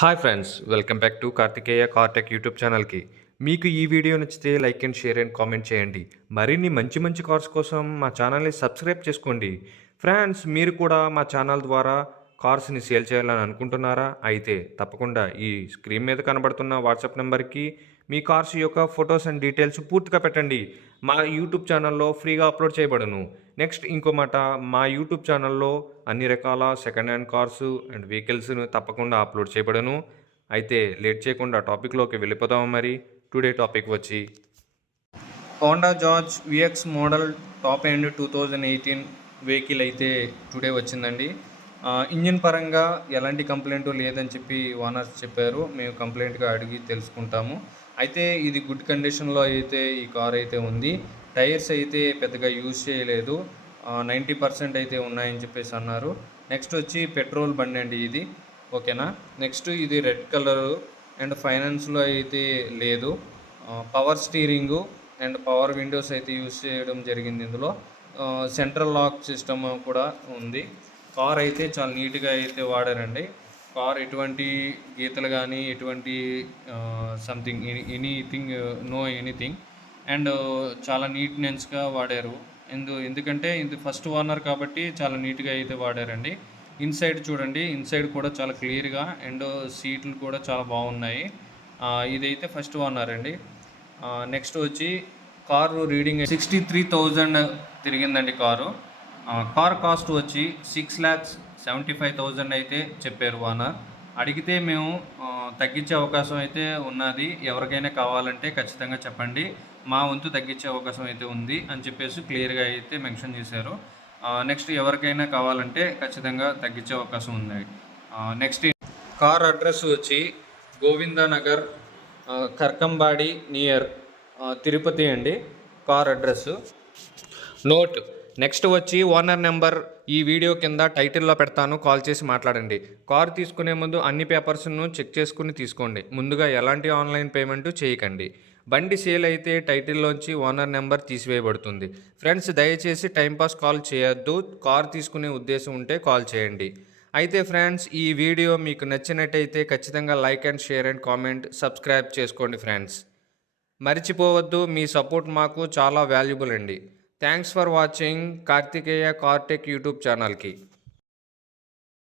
Hi friends, welcome back to Karthikeya cartech YouTube ఛానల్కి. మీకు ఈ వీడియో నచ్చితే like and share and comment చేయండి. మరిన్ని మంచి మంచి కార్స్ కోసం మా ఛానల్ని సబ్స్క్రైబ్ చేసుకోండి. ఫ్రెండ్స్, మీరు కూడా మా ఛానల్ ద్వారా కార్స్ని సేల్ చేయాలని అనుకుంటున్నారా? అయితే తప్పకుండా ఈ స్క్రీన్ మీద కనబడుతున్న వాట్సాప్ నెంబర్కి మీ కార్స్ యొక్క ఫొటోస్ అండ్ డీటెయిల్స్ పూర్తిగా పెట్టండి. మా యూట్యూబ్ ఛానల్లో ఫ్రీగా అప్లోడ్ చేయబడును. నెక్స్ట్ ఇంకో మాట, మా యూట్యూబ్ ఛానల్లో అన్ని రకాల సెకండ్ హ్యాండ్ కార్స్ అండ్ వెహికల్స్ను తప్పకుండా అప్లోడ్ చేయబడును. అయితే లేట్ చేయకుండా టాపిక్లోకి వెళ్ళిపోదాము. మరి టుడే టాపిక్ వచ్చి Honda George vx model top end 2018 vehicle అయితే టుడే వచ్చిందండి. ఇంజిన్ పరంగా ఎలాంటి కంప్లైంట్ లేదని చెప్పి ఓనర్స్ చెప్పారు. మేము కంప్లైంట్గా అడిగి తెలుసుకుంటాము. అయితే ఇది గుడ్ కండిషన్లో అయితే ఈ కార్ అయితే ఉంది. టైర్స్ అయితే పెద్దగా యూజ్ చేయలేదు, 90% అయితే ఉన్నాయని చెప్పేసి అన్నారు. నెక్స్ట్ వచ్చి పెట్రోల్ బండి అండి ఇది, ఓకేనా. నెక్స్ట్ ఇది రెడ్ కలరు అండ్ ఫైనాన్స్లో అయితే లేదు. Power steering and power Windows అయితే యూజ్ చేయడం జరిగింది. ఇందులో సెంట్రల్ లాక్ సిస్టమ్ కూడా ఉంది. కార్ అయితే చాలా నీట్గా అయితే వాడారండి. కార్ ఎటువంటి గీతలు కానీ ఎటువంటి something anything know anything and చాలా నీట్నెస్గా వాడారు. ఎందుకంటే ఇది ఫస్ట్ ఓనర్ కాబట్టి చాలా నీట్గా అయితే వాడారండి. ఇన్సైడ్ చూడండి, ఇన్సైడ్ కూడా చాలా క్లియర్గా అండ్ సీట్లు కూడా చాలా బాగున్నాయి. ఇదైతే ఫస్ట్ ఓనర్ అండి. నెక్స్ట్ వచ్చి కారు రీడింగ్ 63,000 తిరిగిందండి కారు. కార్ కాస్ట్ వచ్చి 6,75,000 అయితే చెప్పారు ఓనర్. అడిగితే మేము తగ్గించే అవకాశం అయితే ఉన్నది. ఎవరికైనా కావాలంటే ఖచ్చితంగా చెప్పండి, మా వంతు తగ్గించే అవకాశం అయితే ఉంది అని చెప్పేసి క్లియర్గా అయితే మెన్షన్ చేశారు. నెక్స్ట్ ఎవరికైనా కావాలంటే ఖచ్చితంగా తగ్గించే అవకాశం ఉంది. నెక్స్ట్ కార్ అడ్రస్ వచ్చి గోవిందనగర్, కర్కంబాడి నియర్ తిరుపతి అండి కార్ అడ్రస్. నోట్. నెక్స్ట్ వచ్చి ఓనర్ నెంబర్ ఈ వీడియో కింద టైటిల్లో పెడతాను, కాల్ చేసి మాట్లాడండి. కారు తీసుకునే ముందు అన్ని పేపర్స్ను చెక్ చేసుకుని తీసుకోండి. ముందుగా ఎలాంటి ఆన్లైన్ పేమెంట్ చేయకండి. బండి సేల్ అయితే టైటిల్లోంచి ఓనర్ నెంబర్ తీసివేయబడుతుంది. ఫ్రెండ్స్, దయచేసి టైంపాస్ కాల్ చేయొద్దు. కారు తీసుకునే ఉద్దేశం ఉంటే కాల్ చేయండి. అయితే ఫ్రెండ్స్, ఈ వీడియో మీకు నచ్చినట్టయితే ఖచ్చితంగా like and share and comment subscribe చేసుకోండి ఫ్రెండ్స్. మర్చిపోవద్దు, మీ సపోర్ట్ మాకు చాలా వాల్యుబుల్ అండి. Thanks for watching Karthikeya cartech YouTube ఛానల్కి.